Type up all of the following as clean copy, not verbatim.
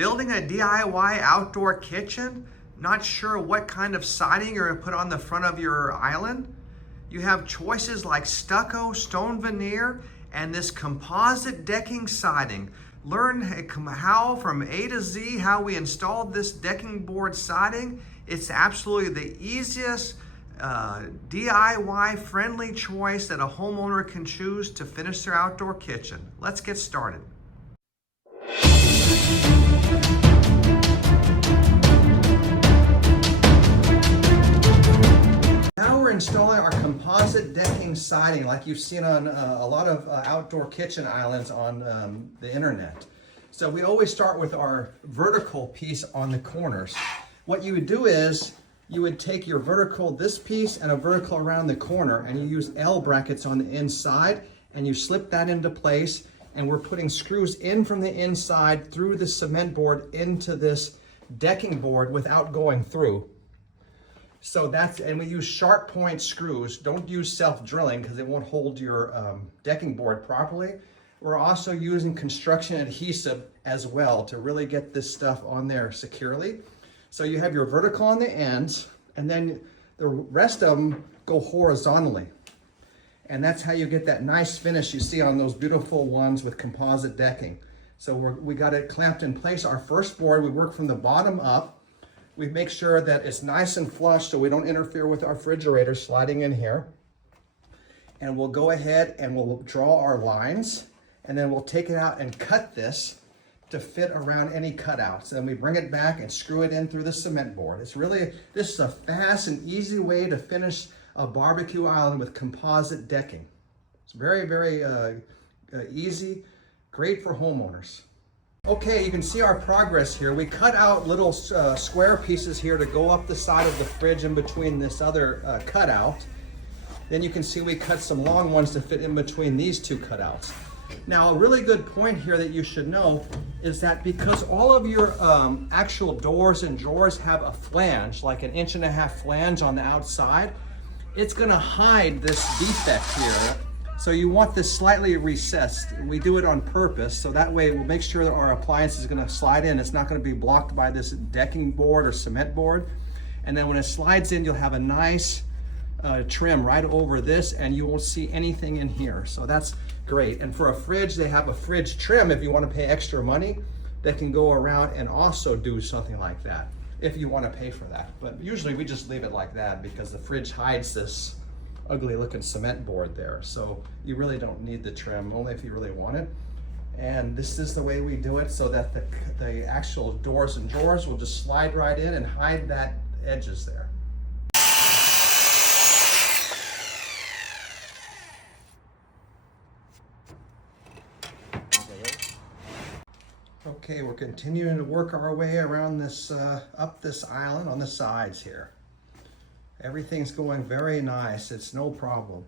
Building a DIY outdoor kitchen? Not sure what kind of siding you're gonna put on the front of your island? You have choices like stucco, stone veneer, and this composite decking siding. Learn how from A to Z how we installed this decking board siding. It's absolutely the easiest DIY friendly choice that a homeowner can choose to finish their outdoor kitchen. Let's get started. Now we're installing our composite decking siding like you've seen on a lot of outdoor kitchen islands on the internet. So we always start with our vertical piece on the corners. What you would do is you would take your vertical, this piece, and a vertical around the corner, and you use L brackets on the inside, and you slip that into place, and we're putting screws in from the inside through the cement board into this decking board without going through. So that's, and we use sharp point screws. Don't use self-drilling because it won't hold your decking board properly. We're also using construction adhesive as well to really get this stuff on there securely. So you have your vertical on the ends, and then the rest of them go horizontally. And that's how you get that nice finish you see on those beautiful ones with composite decking. So we got it clamped in place. Our first board, we work from the bottom up. We make sure that it's nice and flush so we don't interfere with our refrigerator sliding in here. And we'll go ahead and we'll draw our lines, and then we'll take it out and cut this to fit around any cutouts. And we bring it back and screw it in through the cement board. It's really, this is a fast and easy way to finish a barbecue island with composite decking. It's very, very easy, great for homeowners. Okay, you can see our progress here. We cut out little square pieces here to go up the side of the fridge in between this other cutout. Then you can see we cut some long ones to fit in between these two cutouts. Now, a really good point here that you should know is that because all of your actual doors and drawers have a flange, like an 1.5 inch flange on the outside, it's gonna hide this defect here. So you want this slightly recessed. We do it on purpose, so that way we'll make sure that our appliance is gonna slide in. It's not gonna be blocked by this decking board or cement board. And then when it slides in, you'll have a nice trim right over this, and you won't see anything in here. So that's great. And for a fridge, they have a fridge trim if you want to pay extra money that can go around and also do something like that if you want to pay for that. But usually we just leave it like that because the fridge hides this ugly looking cement board there. So you really don't need the trim, only if you really want it. And this is the way we do it so that the actual doors and drawers will just slide right in and hide that edges there. Okay, we're continuing to work our way around this, up this island on the sides here. Everything's going very nice, it's no problem.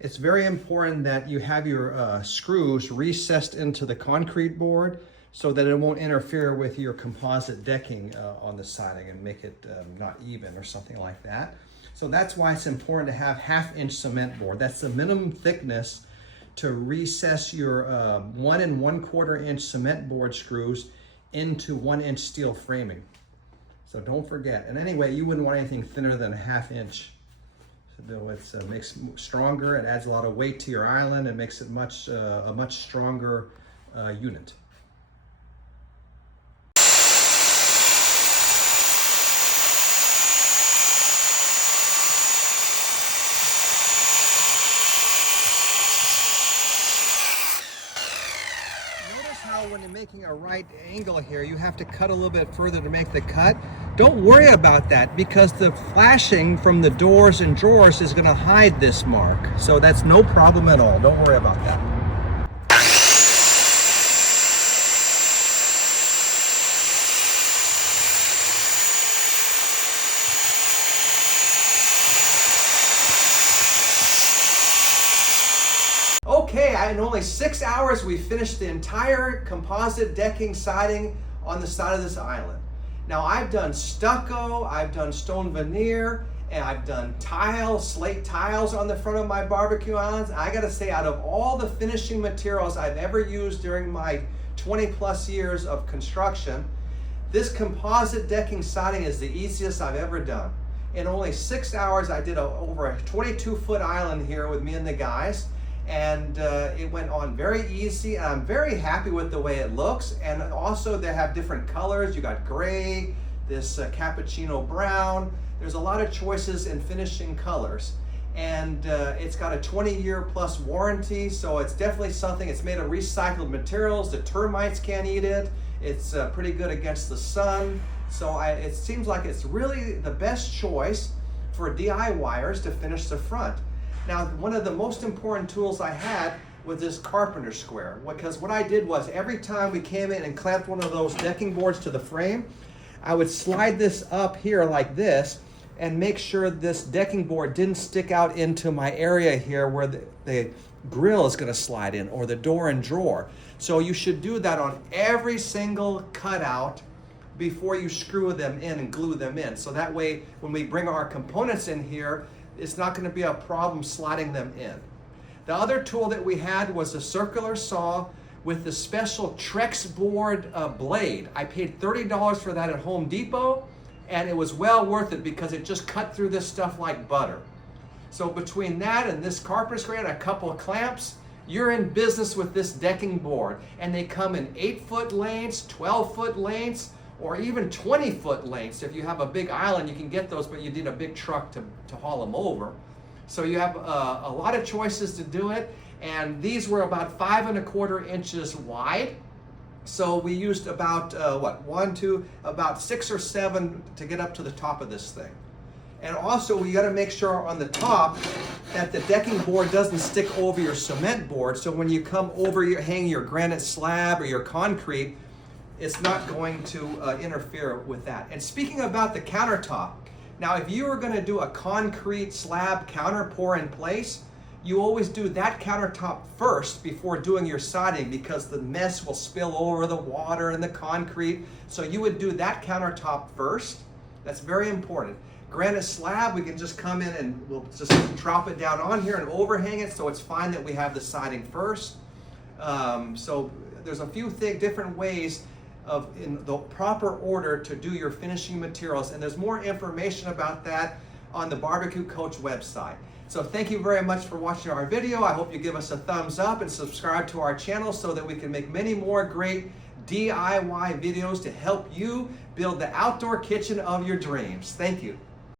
It's very important that you have your screws recessed into the concrete board so that it won't interfere with your composite decking on the siding and make it not even or something like that. So that's why it's important to have 1/2 inch cement board. That's the minimum thickness to recess your 1 1/4 inch cement board screws into 1 inch steel framing. So don't forget. And anyway, you wouldn't want anything thinner than 1/2 inch. So it makes it stronger. It adds a lot of weight to your island. It makes it a much stronger unit. When you're making a right angle here, you have to cut a little bit further to make the cut. Don't worry about that because the flashing from the doors and drawers is going to hide this mark. So that's no problem at all. Don't worry about that. Okay, in only 6 hours, we finished the entire composite decking siding on the side of this island. Now, I've done stucco, I've done stone veneer, and I've done slate tiles on the front of my barbecue islands. I gotta say, out of all the finishing materials I've ever used during my 20 plus years of construction, This composite decking siding is the easiest I've ever done. In only 6 hours, I did over a 22-foot island here with me and the guys, and it went on very easy, and I'm very happy with the way it looks. And also they have different colors. You got gray, this cappuccino brown. There's a lot of choices in finishing colors. And it's got a 20-year plus warranty, so it's definitely something. It's made of recycled materials. The termites can't eat it. It's pretty good against the sun. So it seems like it's really the best choice for DIYers to finish the front. Now, one of the most important tools I had was this carpenter square, because what I did was every time we came in and clamped one of those decking boards to the frame, I would slide this up here like this and make sure this decking board didn't stick out into my area here where the grill is going to slide in, or the door and drawer. So you should do that on every single cutout before you screw them in and glue them in. So that way, when we bring our components in here, it's not going to be a problem sliding them in. The other tool that we had was a circular saw with the special Trex board blade. I paid $30 for that at Home Depot, and it was well worth it because it just cut through this stuff like butter. So between that and this carpenter square and a couple of clamps, you're in business with this decking board. And they come in 8-foot lengths, 12-foot lengths, or even 20-foot lengths. If you have a big island, you can get those, but you need a big truck to haul them over. So you have a lot of choices to do it. And these were about 5 1/4 inches wide. So we used about, about 6 or 7 to get up to the top of this thing. And also, we got to make sure on the top that the decking board doesn't stick over your cement board. So when you come over, hang your granite slab or your concrete, it's not going to interfere with that. And speaking about the countertop, now if you are going to do a concrete slab counter pour in place, you always do that countertop first before doing your siding, because the mess will spill over the water and the concrete. So you would do that countertop first. That's very important. Granite slab, we can just come in and we'll just drop it down on here and overhang it, so it's fine that we have the siding first. So there's a few different ways in the proper order to do your finishing materials, and there's more information about that on the BBQ Coach website. So thank you very much for watching our video. I hope you give us a thumbs up and subscribe to our channel so that we can make many more great DIY videos to help you build the outdoor kitchen of your dreams. Thank you.